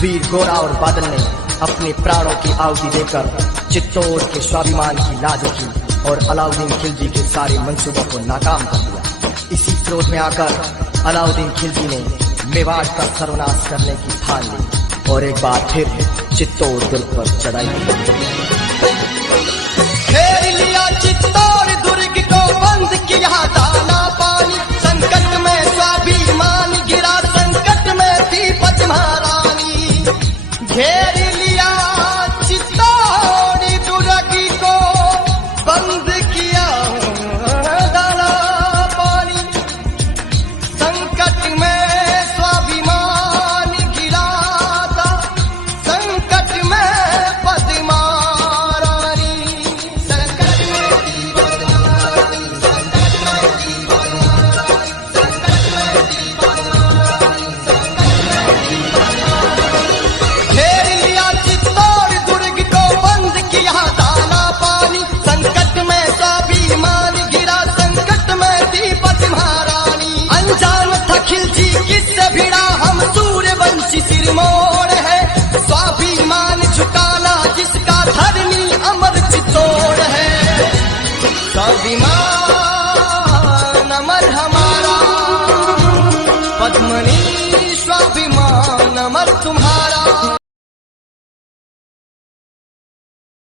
वीर गोरा और बादल ने अपने प्राणों की आहुति देकर चित्तौड़ के स्वाभिमान की लाज की और अलाउद्दीन खिलजी के सारे मंसूबों को नाकाम कर दिया। इसी क्रोध में आकर अलाउद्दीन खिलजी ने मेवाड़ का सर्वनाश करने की ठान ली और एक बार फिर चित्तौड़ दुर्ग पर चढ़ाई की। घेर लिया चित्तौड़ दुर्ग को, बंद किया